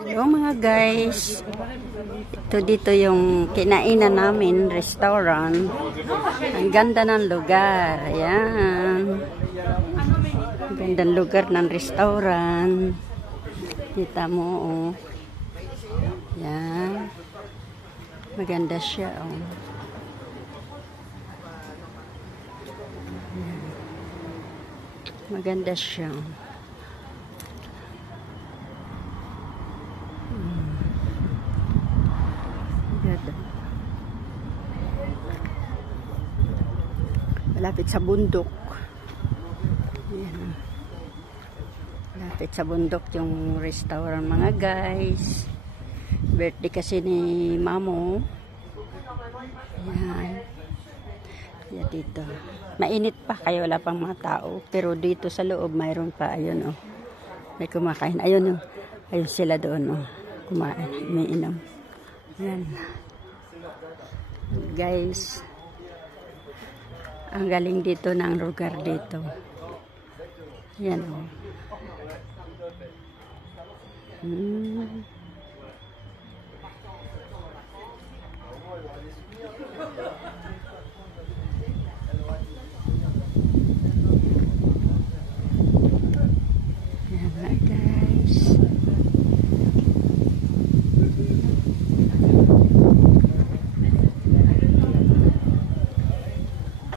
Hello mga guys, ito dito yung kinainan namin, restaurant. Ang ganda ng lugar, ayan. Ang gandang lugar ng restaurant. Kita mo, oh. Ayan. Maganda siya, oh. Ayan. Maganda siya. Malapit sa bundok. Ayan. Malapit sa bundok yung restaurant mga guys. Birthday kasi ni Mamo. Ayan. Ayan dito. Mainit pa kaya wala pang mga tao. Pero dito sa loob mayroon pa. Ayun oh. May kumakain. Ayun oh. Ayun sila doon oh. Kumain. May inom. Ayan. Guys. Ang galing dito ng lugar dito. Yan o. Yan guys.